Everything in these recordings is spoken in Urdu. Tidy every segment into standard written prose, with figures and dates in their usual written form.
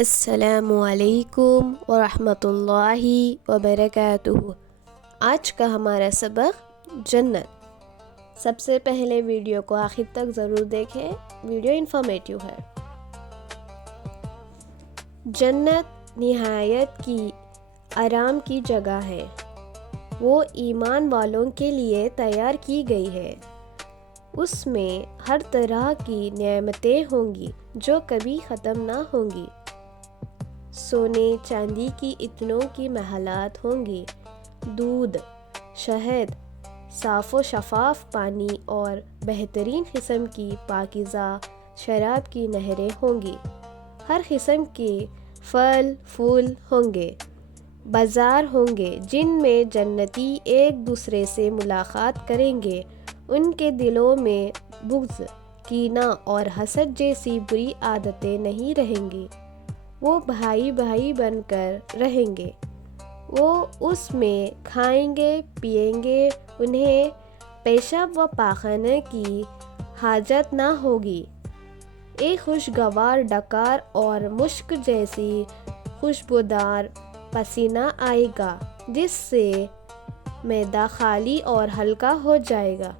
السلام علیکم ورحمۃ اللہ وبرکاتہ۔ آج کا ہمارا سبق جنت۔ سب سے پہلے ویڈیو کو آخر تک ضرور دیکھیں، ویڈیو انفارمیٹیو ہے۔ جنت نہایت کی آرام کی جگہ ہے، وہ ایمان والوں کے لیے تیار کی گئی ہے۔ اس میں ہر طرح کی نعمتیں ہوں گی جو کبھی ختم نہ ہوں گی۔ سونے چاندی کی اتنوں کی محلات ہوں گی، دودھ، شہد، صاف و شفاف پانی اور بہترین قسم کی پاکیزہ شراب کی نہریں ہوں گی۔ ہر قسم کے پھل پھول ہوں گے، بازار ہوں گے جن میں جنتی ایک دوسرے سے ملاقات کریں گے۔ ان کے دلوں میں بغض، کینہ اور حسد جیسی بری عادتیں نہیں رہیں گی۔ وہ بھائی بھائی بن کر رہیں گے۔ وہ اس میں کھائیں گے پیئیں گے، انہیں پیشاب و پاخانے کی حاجت نہ ہوگی۔ ایک خوشگوار ڈکار اور مشک جیسی خوشبودار پسینہ آئے گا جس سے معدہ خالی اور ہلکا ہو جائے گا۔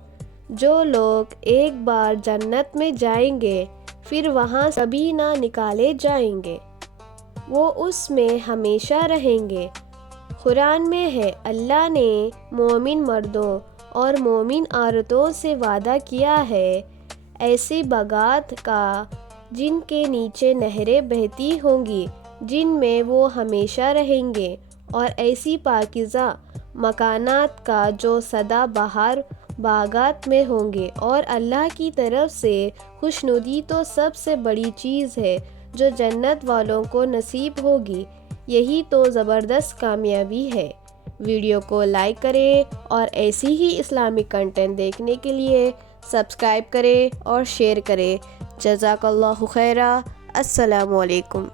جو لوگ ایک بار جنت میں جائیں گے پھر وہاں کبھی نہ نکالے جائیں گے، وہ اس میں ہمیشہ رہیں گے۔ قرآن میں ہے، اللہ نے مومن مردوں اور مومن عورتوں سے وعدہ کیا ہے ایسے باغات کا جن کے نیچے نہریں بہتی ہوں گی، جن میں وہ ہمیشہ رہیں گے، اور ایسی پاکیزہ مکانات کا جو سدا بہار باغات میں ہوں گے۔ اور اللہ کی طرف سے خوشنودی تو سب سے بڑی چیز ہے جو جنت والوں کو نصیب ہوگی، یہی تو زبردست کامیابی ہے۔ ویڈیو کو لائک کریں اور ایسی ہی اسلامک کنٹینٹ دیکھنے کے لیے سبسکرائب کریں اور شیئر کریں۔ جزاک اللہ خیرا۔ السلام علیکم۔